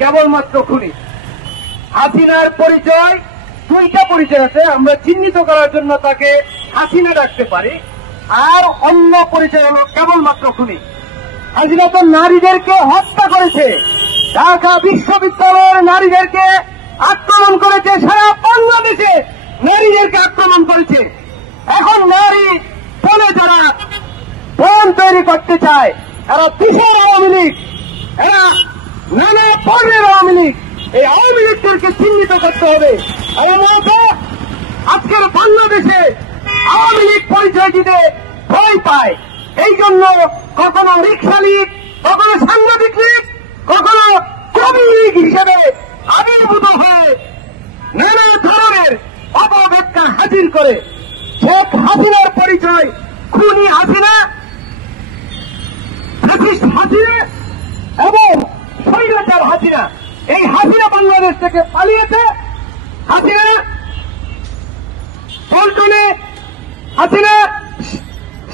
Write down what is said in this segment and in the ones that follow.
কেবলমাত্র খুনি। হাসিনার পরিচয় দুইটা পরিচয় আছে, আমরা চিহ্নিত করার জন্য তাকে হাসিনা ডাকতে পারি, আর অন্য পরিচয় হলো কেবলমাত্র খুনি। হাসিনা তো নারীদেরকে হত্যা করেছে, ঢাকা বিশ্ববিদ্যালয়ের নারীদেরকে আক্রমণ করেছে, সারা বাংলাদেশে নারীদেরকে আক্রমণ করেছে। এখন নারী বলে যারা বোন তৈরি করতে চায়, এরা দেশের আওয়ামী লীগ, এরা নানা পর্বের আওয়ামী লীগ। এই আওয়ামী লীগদেরকে চিহ্নিত করতে হবে। মূলত আজকের বাংলাদেশে আওয়ামী লীগ পরিচয় দিতে ভয় পায়। এই জন্য কখনো রিক্সা লীগ, কখনো সাংবাদিক লীগ, কখনো কবি লীগ হিসেবে আবির্ভূত হয়ে নানা ধরনের অপব্যাখ্যা হাজির করে। শেখ হাসিনার পরিচয় খুনি হাসিনা, ফ্যাসিস্ট হাসিনা এবং স্বৈরাচার হাসিনা। এই হাসিনা বাংলাদেশ থেকে পালিয়েছে। হাসিনা পল্টনে, হাসিনা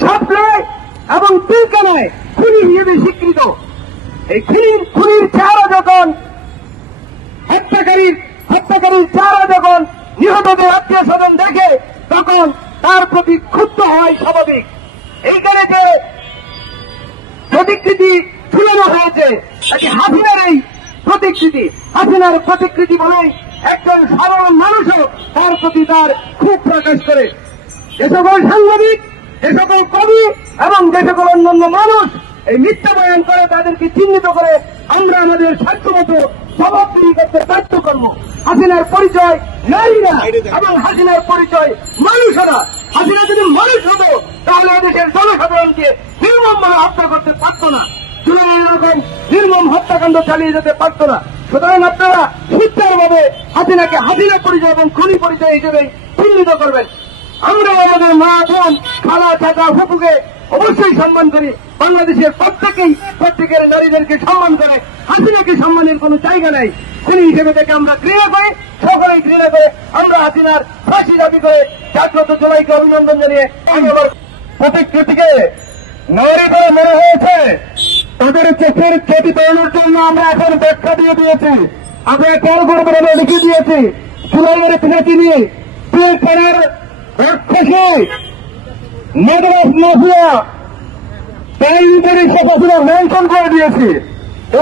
সাপ্লায় এবং পিলকানায় খুনি হিসেবে স্বীকৃত। এই খুনির চেহারা যখন হত্যাকারীর চেহারা যখন নিহতদের আত্মীয় স্বজন দেখে, তখন তার প্রতি ক্ষুব্ধ হয় স্বাভাবিক। এইখানে যে প্রতিকৃতি ঝুলানো হয়েছে, হাসিনার এই প্রতিকৃতি, হাসিনার প্রতিকৃতি বলে একজন সাধারণ মানুষও তার প্রতি তার ক্ষোভ প্রকাশ করে। যে সকল সাংবাদিক, যে সকল কবি এবং যে সকল অন্যান্য মানুষ এই মিথ্যা বয়ান করে, তাদেরকে চিহ্নিত করে আমরা আমাদের স্বার্থমতো জবাবদিহি করতে বাধ্য করব। হাসিনার পরিচয় নারীরা এবং হাসিনার পরিচয় মানুষেরা। হাসিনা যদি মানুষ হতো তাহলে দেশের জনসাধারণকে নির্মমভাবে হত্যা করতে পারত না, এরকম নির্মম হত্যাকাণ্ড চালিয়ে যেতে পারত না। সুতরাং আপনারা সুচারুভাবে হাসিনাকে হাসিনা পরিচয় এবং খুনি পরিচয় হিসেবে চিহ্নিত করবেন। আমরা আমাদের মা, বোন, খালা, চাচা, ফুপুকে অবশ্যই সম্মান করি। বাংলাদেশের প্রত্যেকের নারীদেরকে সম্মান করে। হাসিনাকে সম্মানের কোন জায়গা নাই। খুনি হিসেবে থেকে আমরা ঘৃণা করি, সকলেই ঘৃণা করে। আমরা হাসিনার ফাঁসি দাবি করে জাগ্রত জুলাইকে অভিনন্দন জানিয়ে প্রতিকৃতিকে নারী বলে মনে হয়েছে, তাদের চোখের ক্ষতি পাওয়ানোর জন্য আমরা এখন ব্যাখ্যা দিয়ে দিয়েছি। আমরা কল করবো লিখে দিয়েছি। জুলাইয়ের পিছাচি নিয়ে পিলখানার রাক্ষসী মাদ্রাস মাফিয়া মেনশন করে দিয়েছি।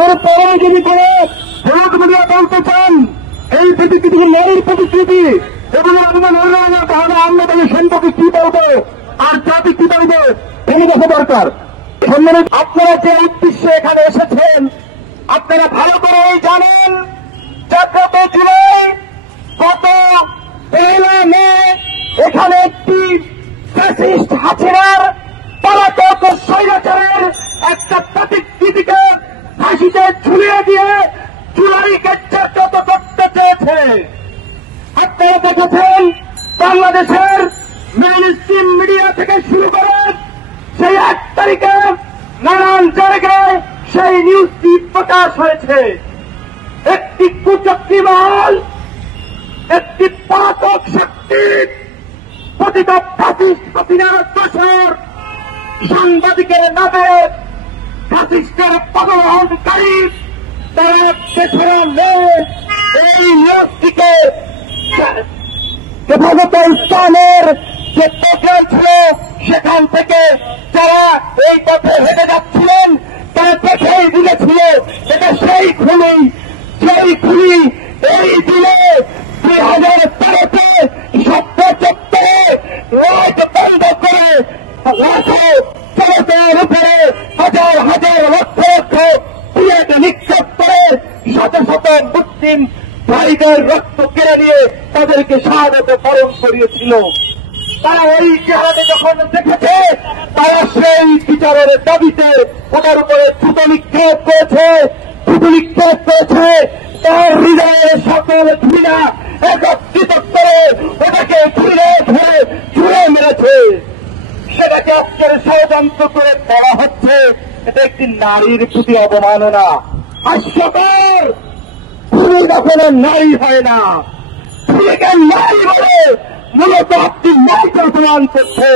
এরপরে যদি কোন ফেরত মিডিয়া বলতে চান এই প্রতিকৃতি নারীর প্রতিকৃতি, এগুলো তাহলে আমরা তাদের সম্পর্কে কি বলবো আর জাতি কি বলবো এনে দেখা দরকার। সম্মানিত, আপনারা যে উদ্দেশ্যে এখানে এসেছেন আপনারা ভালো করেই জানেন। জাগ্রত জুলাই গত 1 মে এখানে একটি ফ্যাসিস্ট হাসিনার পলাতক স্বৈরাচারের একটা প্রতিকৃতিকে ফাঁসিতে ঝুলিয়ে দিয়ে জুলাইকে জাগ্রত করতে চেয়েছে। আপনারা দেখেছেন বাংলাদেশের মেইন স্ট্রিম মিডিয়া থেকে শুরু করে সেই 1 তারিখে নানান জায়গায় সেই নিউজটি প্রকাশ হয়েছে। একটি কুচক্রী মহল, একটি পলাতক শক্তি, প্রতিটা ফ্যাসিস্ট হাসিনার দোসর সাংবাদিকের নামে ফ্যাসিস্টের পদগ্রহণকারী, তারা দেশের মেয়ে এই নিউজটিকে হেফাজত ইসলামের যে প্রোগ্রাম ছিল সেখান থেকে যারা এই পথে হেঁটে যাচ্ছিলেন তারা দেখেই বুঝেছিল এটা সেই খুনি, যেই খুনি এই দিনে 2013-তে সভ্য চত্বরে লাইট বন্ধ করে জনতার উপরে হাজার হাজার লক্ষ লক্ষ বুলেট নিক্ষেপ করে শত শত মুসলিম ভাইদের রক্ত কেড়ে নিয়ে তাদেরকে শাহাদাতে বরণ করিয়েছিল। তারা ওই চেহারাতে যখন দেখেছে তারা সেই বিচারের দাবিতে ওটার উপরে ছুটো নিক্ষেপ করেছে, তার হৃদয়ের সকল ঘৃণা একত্রিত করে ওটাকে ঘিরে ধরে ছুঁড়ে মেরেছে। সেটাকে আজকের ষড়যন্ত্র করে বলা হচ্ছে এটা একটি নারীর প্রতি অবমাননা। হাস্যকর, খুনি কখনো নারী হয় না। খুনিকে নারী বলে মূলত আপনি নারীকে অপমান করছে।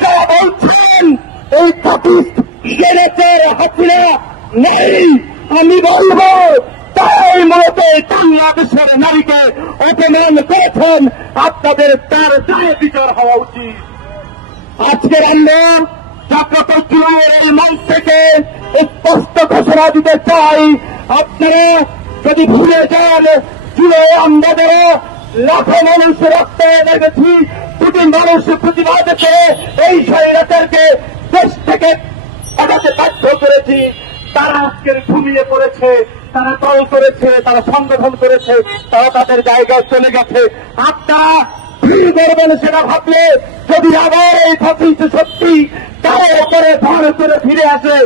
যারা বলছেন এই ফ্যাসিস্ট স্বৈরাচার হাসিনা নারী, আমি বলবো তার বাংলাদেশের নারীকে অপমান করেছেন, আপনাদের তার দায় বিচার হওয়া উচিত। আজকের আমরা জাগ্রত জুলাইয়ের এই মঞ্চ থেকে স্পষ্ট ঘোষণা দিতে চাই, আপনারা যদি ভুলে যান জুলাই আমাদের লাখো মানুষ রক্ত দেখেছি, কোটি মানুষ প্রতিবাদ করে এই স্বৈরাচারকে দেশ থেকে হটাতে বাধ্য করেছি। তারা আজকের ঘুমিয়ে পড়েছে, তারা দল করেছে, তারা সংগঠন করেছে, তারা তাদের জায়গায় চলে গেছে। আপনারা ফিরে করবেন সেটা ভাবলে যদি আবার এই ফাঁসিস্ট শক্তি তার উপরে ভর করে ফিরে আসে,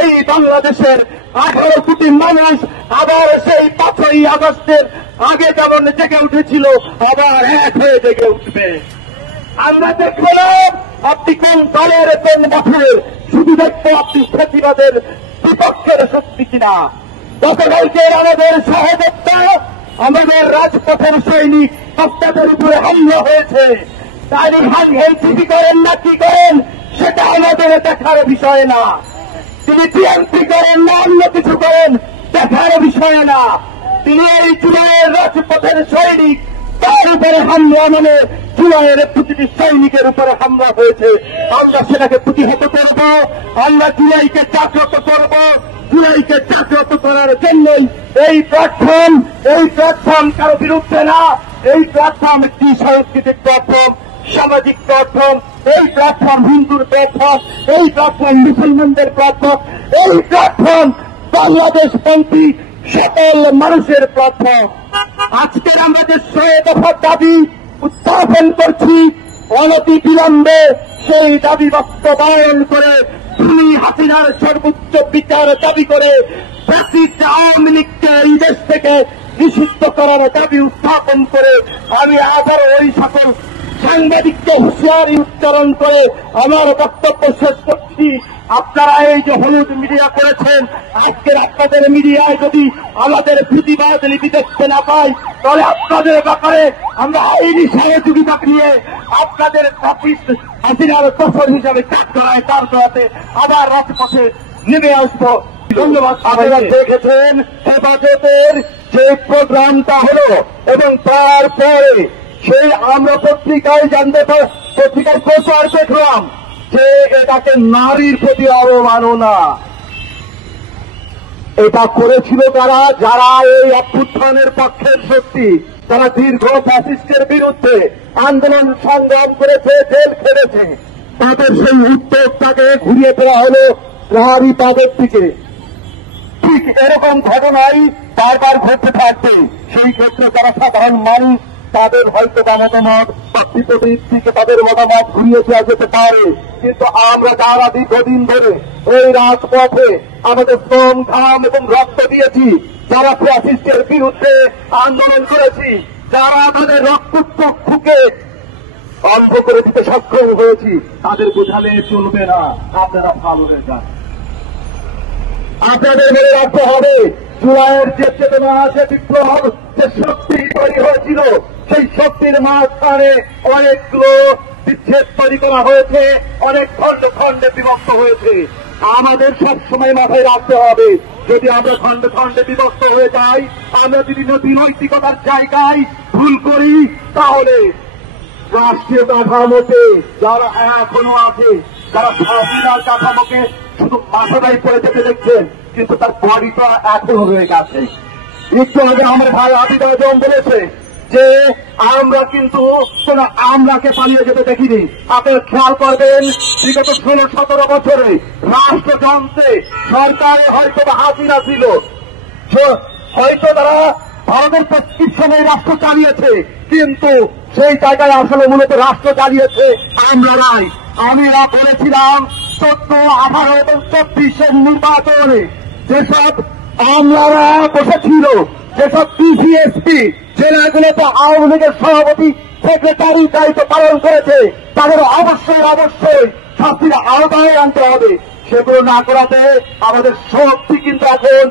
এই বাংলাদেশের 18 কোটি মানুষ আবার সেই 5ই আগস্টের আগে যেমন জেগে উঠেছিল আবার এক হয়ে জেগে উঠবে। আমরা দেখবো না আপনি কোন দলের কোন মাঠের, শুধু দেখবো আপনি ফ্যাসিবাদের বিপক্ষের শক্তি কিনা। গতকালকের আমাদের সহযোদ্ধা, আমাদের রাজপথের সৈনিক আপনাদের উপরে হামলা হয়েছে, তারই এনসিপি করেন না কি করেন সেটা আমাদের দেখার বিষয় না। তিনি টিএমসি করেন না অন্য কিছু করেন দেখার বিষয় না। তিনি এই জুলাইয়ের রাজপথের সৈনিক, তার উপরে হামলা মানে জুলাইয়ের প্রতিটি সৈনিকের উপরে হামলা হয়েছে। আমরা সেটাকে প্রতিহত করব, আমরা জুলাইকে জাগ্রত করব। জুলাইকে জাগ্রত করার জন্যই এই প্ল্যাটফর্ম কারো বিরুদ্ধে না, এই প্ল্যাটফর্ম একটি সাংস্কৃতিক প্ল্যাটফর্ম, সামাজিক প্ল্যাটফর্ম, এই প্ল্যাটফর্ম হিন্দুর প্ল্যাটফর্ম, এই প্ল্যাটফর্ম মুসলমানদের প্ল্যাটফর্ম, এই প্ল্যাটফর্ম বাংলাদেশপন্থী সকল মানুষের প্ল্যাটফর্ম। আজকের আমরা যে 6 দফার দাবি উত্থাপন করছি, অনতি বিলম্বে সেই দাবি বাস্তবায়ন করে খুনি হাসিনার সর্বোচ্চ বিচার দাবি করে ফ্যাসিস্ট আওয়ামী লীগকে এই দেশ থেকে নিষিদ্ধ করার দাবি উত্থাপন করে আমি আবারও ওই সকল সাংবাদিককে হুঁশিয়ারি উচ্চারণ করে আমার বক্তব্য শেষ করছি। আপনারা এই যে হলুদ মিডিয়া করেছেন, আজকের আপনাদের মিডিয়ায় যদি আমাদের প্রতিবাদ লিপি দেখতে না পাই, তাহলে আপনাদের ব্যাপারে আমরা আইনি সহযোগিতা নিয়ে আপনাদের ফ্যাসিস্ট হাসিনার দফর হিসাবে কাজ করায় তার করাতে আবার রাজপথে নেমে আসবো। ধন্যবাদ। আপনারা দেখেছেন হেফাজতের যে প্রোগ্রামটা হলো এবং তারপরে সেই আমরা পত্রিকায় জানতে পত্রিকার প্রচার দেখলাম যে এটাকে নারীর প্রতি অবমাননা। এটা করেছিল তারা যারা এই অভ্যুত্থানের পক্ষের শক্তি, তারা দীর্ঘ ফ্যাসিস্টের বিরুদ্ধে আন্দোলন সংগ্রাম করেছে, জেল খেটেছে, তাদের সেই উদ্যোগটাকে ঘুরিয়ে দেওয়া হলো নারীবাদের দিকে। ঠিক এরকম ঘটনাই বারবার ঘটতে থাকবে। সেই ক্ষেত্রে তারা সাধারণ মানুষ তাদের হয়তো মতামত পার্থিপতির থেকে তাদের মতামত ঘুরিয়ে দেওয়া যেতে পারে, কিন্তু আমরা যারা দীর্ঘদিন ধরে এই রাজপথে আমাদের শ্রম ঘাম এবং রক্ত দিয়েছি, যারা ফ্যাসিস্টের বিরুদ্ধে আন্দোলন করেছি, যারা তাদের রক্ত চক্ষুকে অন্ধ করে দিতে সক্ষম হয়েছি, তাদের বোঝালে চলবে না। আপনারা ভালো হয়ে যান। আপনাদের মনে রাখতে হবে জুলাইয়ের যে চেতনা, যে বিপ্লব, যে শক্তি তৈরি হয়েছিল, সেই শক্তির মাঝখানে অনেকগুলো বিচ্ছেদ তৈরি করা হয়েছে, অনেক খণ্ড খণ্ডে বিভক্ত হয়েছে। আমাদের সবসময় মাথায় রাখতে হবে, যদি আমরা খণ্ড খণ্ডে বিভক্ত হয়ে যাই, আমরা যদি নৈতিকতার জায়গায় ভুল করি, তাহলে রাষ্ট্রীয় কাঠামোতে যারা এখনো আছে, যারা হাসিনার কাঠামোকে শুধু মাথায় পড়ে যেতে দেখছেন, কিন্তু তার বডিটা এখনো রয়ে গেছে। একটু আগে আমার ভাই আবিদ আজম বলেছে যে আমরা কিন্তু কোন আমলাকে পালিয়ে যেতে দেখিনি। আপনারা খেয়াল করবেন বিগত 16-17 বছরে রাষ্ট্রযন্ত্রে সরকারে হয়তো বা হাসিনা ছিল, হয়তো তারা ভারতের প্রেসক্রিপশনে রাষ্ট্র চালিয়েছে, কিন্তু সেই জায়গায় আসলে মূলত রাষ্ট্র চালিয়েছে আমরা নাই। আমি বলেছিলাম 14, 18 এবং 24-এর নির্বাচনে যেসব আমলারা বসেছিল, যেসব পিসিএসপি জেলাগুলোতে আওয়ামী লীগের সভাপতি সেক্রেটারি দায়িত্ব পালন করেছে, তাদের অবশ্যই শাস্তির আওতায় আনতে হবে। সেগুলো না করাতে আমাদের শক্তি কিন্তু এখন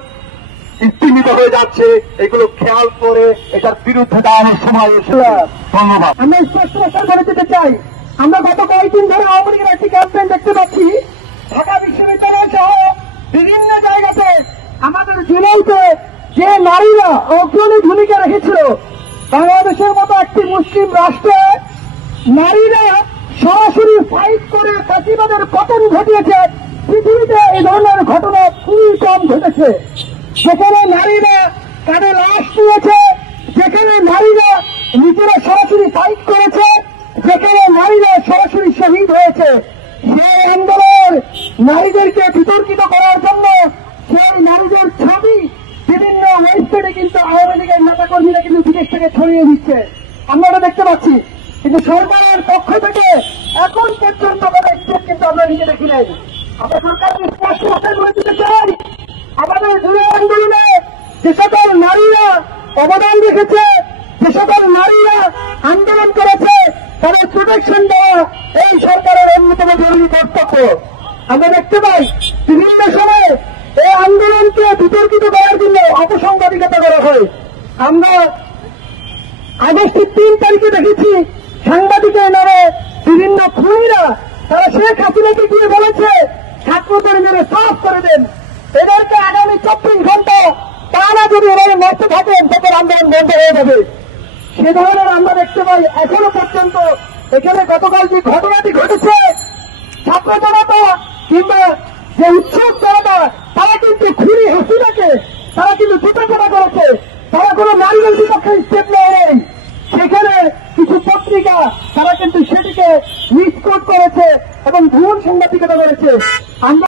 স্তীমিত হয়ে যাচ্ছে। এগুলো খেয়াল করে এটার বিরুদ্ধে দাঁড়ানোর সময় এসেছে। ধন্যবাদ। আমরা স্পষ্ট ভাষায় বলে দিতে চাই, আমরা গত কয়েকদিন ধরে আওয়ামী লীগের একটি ক্যাম্পেইন দেখতে পাচ্ছি। ঢাকা বিশ্ববিদ্যালয় সহ বিভিন্ন জায়গাতে আমাদের জুলাইতে যে নারীরা অগ্রণী ভূমিকা রেখেছিল, বাংলাদেশের মতো একটি মুসলিম রাষ্ট্রে নারীরা সরাসরি ফাইট করে ফ্যাসিবাদের পতন ঘটিয়েছে। পৃথিবীতে এই ধরনের ঘটনা খুবই কম ঘটেছে, যেখানে নারীরা কাঁধে লাশ নিয়েছে, যেখানে নারীরা নিজেরা সরাসরি ফাইট করেছে, যেখানে নারীরা সরাসরি শহীদ হয়েছে। সেই আন্দোলন নারীদেরকে বিতর্কিত করার জন্য সেই নারীদের ছবি বিভিন্ন ওয়েবসাইটে কিন্তু আওয়ামী লীগের নেতাকর্মীরা কিন্তু বিদেশ থেকে ছড়িয়ে দিচ্ছে, আমরা এটা দেখতে পাচ্ছি। কিন্তু সরকারের পক্ষ থেকে এখন পর্যন্ত কোনো স্টেপ কিন্তু আমরা নিজে দেখি নাই। আমরা সরকারকে স্পষ্ট ভাষায় বলে দিতে চাই, আমাদের জুলাই আন্দোলনে যে সকল নারীরা অবদান রেখেছে, যে সকল নারীরা আন্দোলন করেছে, তাদের প্রোটেকশন দেওয়া এই সরকারের অন্যতম জরুরি কর্তব্য। আমরা দেখতে পাই বিভিন্ন সময়ে এই আন্দোলনকে বিতর্কিত করার জন্য অপসংবাদিকতা করা হয়। আমরা আগস্টের 3 তারিখে দেখেছি সাংবাদিকের নামে বিভিন্ন খুনিরা তারা শেখ হাসিনাকে গিয়ে বলেছে ছাত্রদের মেরে সাফ করে দেন, এদেরকে আগামী 24 ঘন্টা তারা যদি এভাবে নষ্ট থাকেন তখন আন্দোলন বন্ধ হয়ে যাবে। সে ধরনের আমরা দেখতে পাই এখনো পর্যন্ত এখানে গতকাল যে ঘটনাটি ঘটেছে, ছাত্র জনতা কিংবা যে উৎসব জনতা তারা কিন্তু খুনি হাসিনাকে তারা কিন্তু জুতাচোরা করেছে।